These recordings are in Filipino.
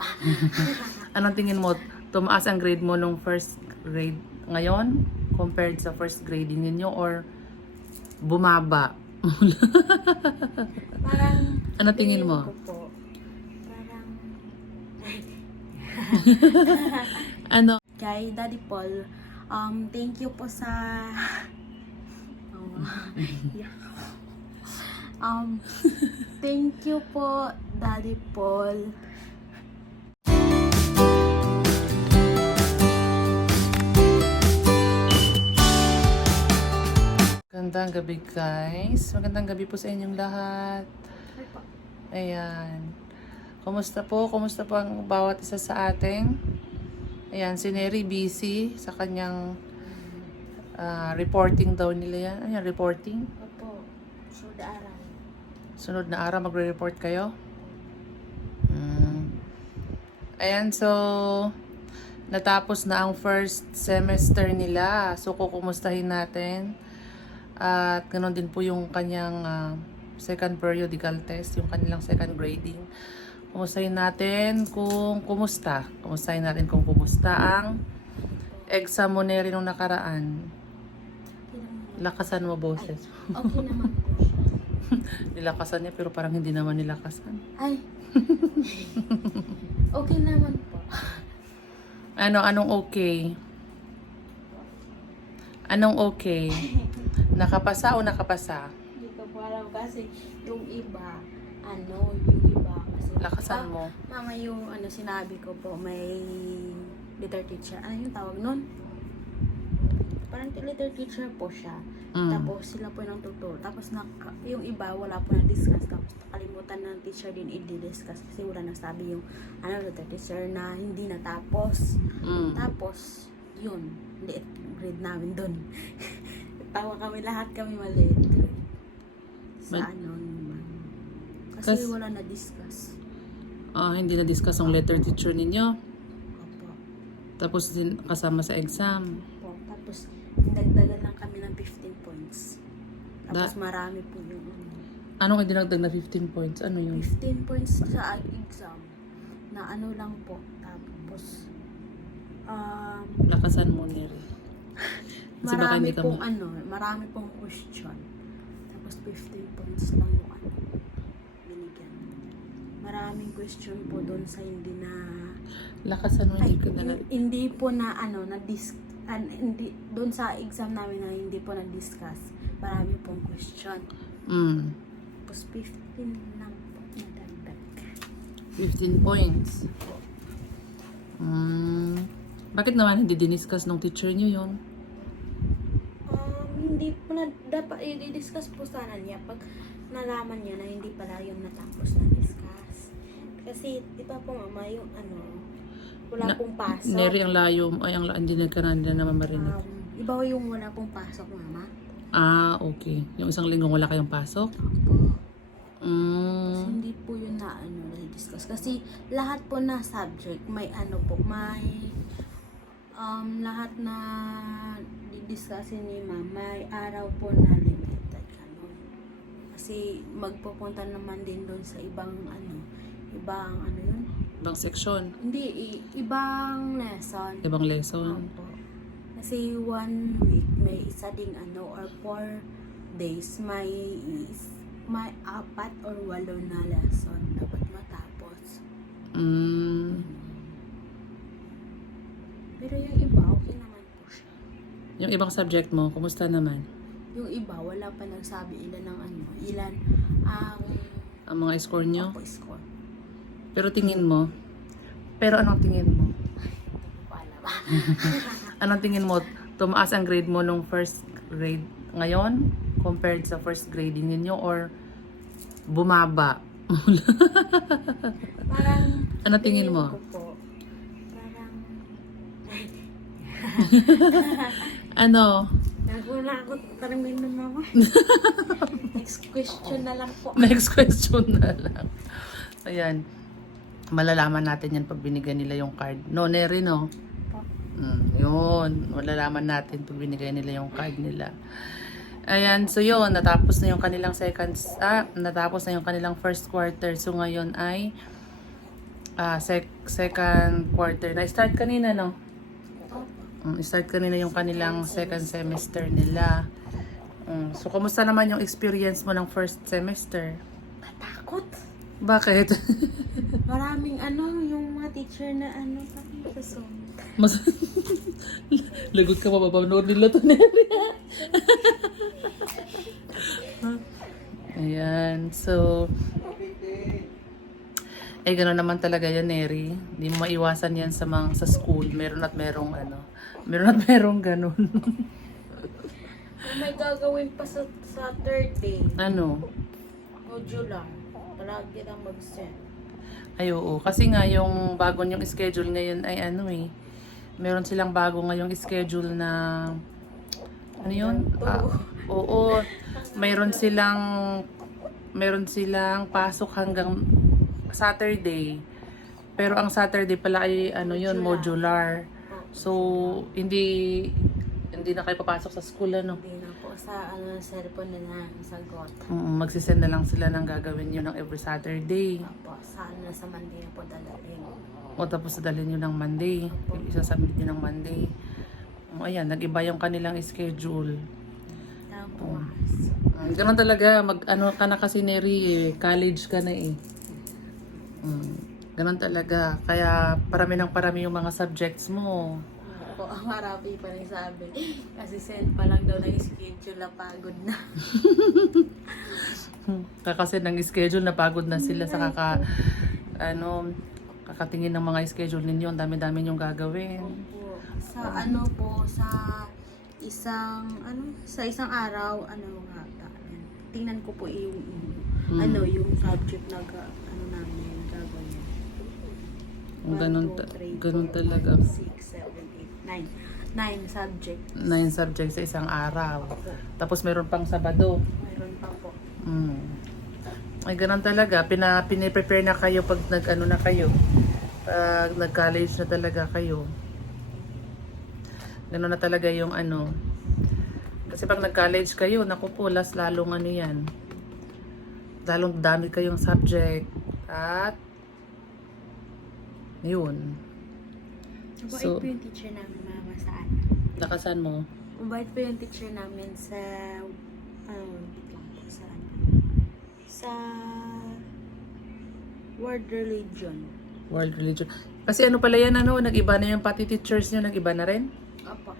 ba? Anong tingin mo? Tumaas ang grade mo nung first grade ngayon compared sa first grading ninyo or bumaba? Parang, Ano tingin mo? ko po, parang, Ano? kay Daddy Paul, thank you po sa, thank you po, Daddy Paul. Magandang gabi guys. Magandang gabi po sa inyong lahat. Ay po. Ayan. Kumusta po? Kumusta po ang bawat isa sa ating? Ayan, si Neri busy sa kanyang reporting daw nila yan. Ayan, reporting. Opo, sunod na araw. Sunod na araw magre-report kayo. Ayan, so natapos na ang first semester nila. So kukumustahin natin. At ganoon din po yung kanyang second periodical test, yung kanilang second grading. Kumustahin natin kung kumusta. Kumustahin natin kung kumusta ang exam mo na rin nung nakaraan. Lakasan mo boses. Okay naman po siya. Nilakasan niya pero parang hindi naman nilakasan. Ay. Okay naman po. Anong okay? Anong okay? Nakapasa o nakapasa? Hindi ko po alam kasi yung iba, yung iba kasi. Lakasan mo. Mama, yung sinabi ko po, may letter teacher. Ano yung tawag nun? Parang letter teacher po siya. Tapos sila po yung tutor. Tapos yung iba, wala po na-discuss. Tapos nakalimutan ng teacher din i-discuss kasi wala nasabi yung letter teacher na hindi natapos. Tapos, yun, liit grade namin dun. Tawa kami, lahat kami maliit grade. Sa naman. Kasi wala na-discuss. Hindi na-discuss ang letter teacher ninyo. Opo. Tapos din kasama sa exam. Opo. Tapos, dagdagan lang kami ng 15 points. Tapos marami po yung Anong idinagdag na 15 points? Ano yun? 15 points sa exam. Na lang po. Tapos, Lakasan mo, Neri. Kasi baka marami hindi ka pong marami pong question. Tapos 15 points lang yung binigyan. Maraming question po doon sa hindi na Lakasan mo, hindi ka na. hindi po na hindi doon sa exam namin na hindi po na-discuss. Marami pong question. Tapos 15 lang po nadagdag. 15 points. Bakit naman hindi diniscuss ng teacher nyo yun? Hindi po na dapat i-discuss po sana niya pag nalaman niya na hindi pala yung natapos na discuss. Kasi di ba po mama yung wala pong pasok. Neri, ang layo mo. Ay, hindi na naman marinig. Iba yung wala pong pasok mama. Okay. Yung isang linggong wala kayong pasok? Kasi hindi po yun na na-discuss. Kasi lahat po na subject may may lahat na didiscussin ni ma'am, may araw po na limited. Kasi magpupunta naman din doon sa ibang ibang yun? Ibang section? Hindi, ibang lesson. Ibang lesson? Opo. Kasi 1 week may isa ding or 4 days may 4 or 8 na lesson dapat matapos. Pero yung iba, okay naman po siya. Yung ibang subject mo, kumusta naman? Yung iba, wala pa nagsabi ilan Ang mga score nyo? score. Pero anong tingin mo? Wala ba? Anong tingin mo? Tumaas ang grade mo nung first grade ngayon compared sa first grading ninyo or bumaba? Parang, Ano tingin mo? ko po, parang, Ano? nagula ako, parang ganun mama. Next question na lang po. Next question na lang. Ayan. Malalaman natin yan pag binigyan nila yung card. No, Neri, no? Yun. Malalaman natin pag binigay nila yung card nila. Ayan. So, yun. Natapos na yung kanilang natapos na yung kanilang first quarter. So, ngayon ay second quarter. Na-start kanina, no? Opo. Start kanina yung kanilang second semester nila. So, kumusta naman yung experience mo ng first semester? Katakot. Bakit? Maraming yung mga teacher na sa Mas lagot ka, mapapanood nila to, Neri. Ayan, so gano'n naman talaga yan, Neri. Hindi mo maiwasan yan sa school. Meron at merong ganun. May gagawin pa sa third day. Ano? Modular. Palagi lang mag-send. Ay, oo. Kasi nga yung bago yung schedule ngayon ay meron silang bago ngayong schedule na ano yun? Oo. Meron silang pasok hanggang Saturday. Pero ang Saturday pala ay modular. So, hindi na kayo papasok sa school, Hindi na po sa cellphone na sagot. Magsisend na lang sila ng gagawin nyo ng every Saturday. Opo, sa Monday na po dalating. O tapos dalhin nyo ng Monday. Isasubmit nyo ng Monday. Ayan, nag-iba yung kanilang schedule. Tapos, Ganun talaga, ka na kasi, Neri, college ka na eh. Ganun talaga. Kaya parami yung mga subjects mo. po, ang marami pa rin sabi. Kasi send pa lang daw ng schedule na pagod na. Kasi ng schedule, napagod na sila sa kakatingin ng mga schedule ninyo. Ang dami-dami yung gagawin. Opo. Sa isang araw, tingnan ko po yung yung subject na namin gagawin. Ganun talaga. 6, 7, 8, 9 subject. 9 subjects sa isang araw. Tapos meron pang Sabado. Mayroon pa po. Ay, ganun talaga. Piniprepare na kayo pag na kayo. Pag nag-college na talaga kayo. Ganun na talaga yung Kasi pag nag-college kayo, naku po, lalong yan. Lalong dami kayong subject. At yun. Mabait So, po yung teacher namin, mama, saan? nakasan mo? Mabait po yung teacher namin sa sa World Religion. World Religion. Kasi pala yan, nag-iba na yung pati teachers nyo, nag-iba na rin? Opo.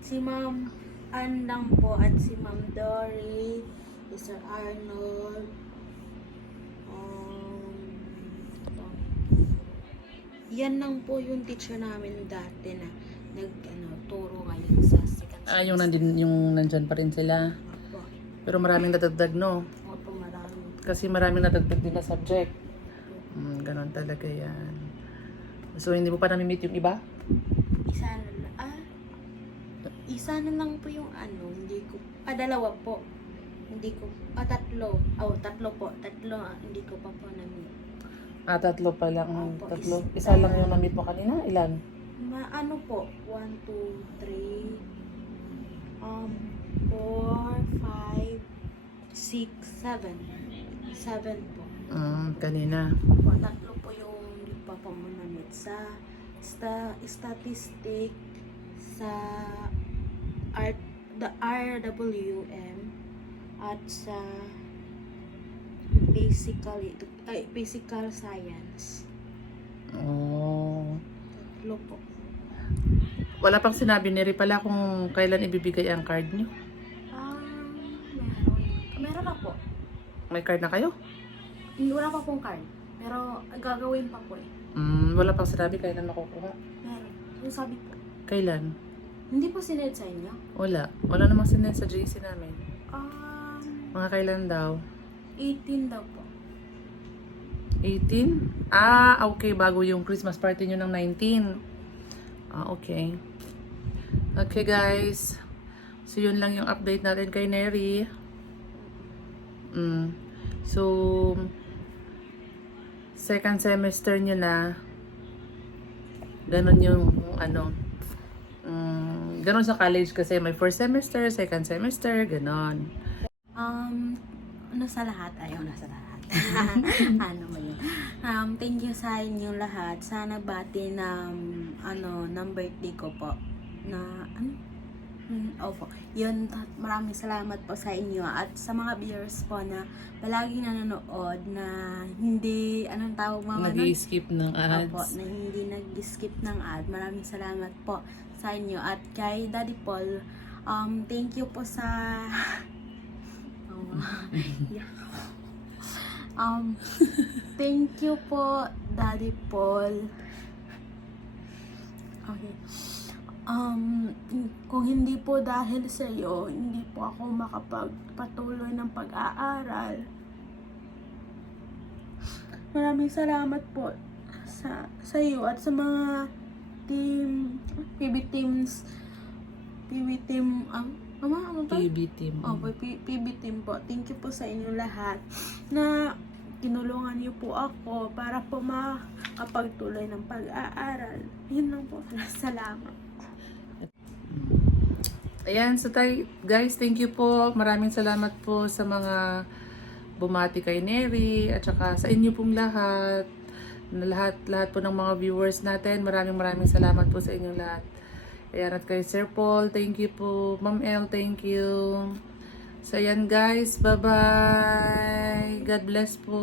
Si Ma'am Ann lang po at si Ma'am Dory, Mr. Arnold, yan lang po yung teacher namin dati na turo ngayon sa second semester. Yung nandyan pa rin sila. Opo. Pero maraming nadagdag, no? Opo, marami. Kasi maraming nadagdag din na subject. Ganon talaga yan. So, hindi mo pa nami-meet yung iba? Isa na lang po yung hindi ko, dalawa po. Hindi ko, tatlo. Tatlo po. Hindi ko pa po na-meet. Tatlo pa lang. Opo, Tatlo. Isa lang yung na-meet mo kanina? Ilan? Po? 1, 2, 3, 4, 5, 6, 7. 7 po. Kanina. Po, tatlo po yung hindi pa po mo na-meet. Sa statistic, sa the RWM, at sa physical science. Tatlo po. Wala pang sinabi ni Ri pala kung kailan ibibigay ang card nyo. Meron na po. May card na kayo? Wala pa pong card. Pero gagawin pa po eh. Wala pang sinabi kailan makukuha. Meron. Yung sabi po. Kailan? Hindi po sined sa inyo? Wala. Wala namang sinend sa JC namin. Mga kailan daw? 18 daw po. 18? Okay. Bago yung Christmas party nyo ng 19. Okay. Okay, guys. So, yun lang yung update natin kay Neri. So, second semester nyo na. Ganon yung ganon sa college kasi may first semester, second semester, ganon. Nasa lahat. Ayaw nasa lahat. Ano ba yun? Thank you sa inyong lahat. Sana bati ng birthday ko po. Na, opo. Yun, maraming salamat po sa inyo. At sa mga viewers po na palaging nanonood na hindi, anong tawag mga Nag-i-skip ng ads. Opo, na hindi nag-skip ng ad. Maraming salamat po sa inyo. At kay Daddy Paul, thank you po sa... yeah. Thank you po, Daddy Paul. Okay. Kung hindi po dahil sa iyo, hindi po ako makapagpatuloy ng pag-aaral. Maraming salamat po sa iyo at sa mga PB team, ano to? PB team. Opo, PB team po. Thank you po sa inyo lahat na tinulungan niyo po ako para po makapagtuloy ng pag-aaral. Yun lang po. Salamat. Ayan, so guys, thank you po. Maraming salamat po sa mga bumati kay Neri at saka sa inyo pong lahat. Lahat po ng mga viewers natin. Maraming salamat po sa inyong lahat. Ayan, at kay Sir Paul, thank you po. Ma'am El, thank you. So ayan guys, bye-bye. God bless po.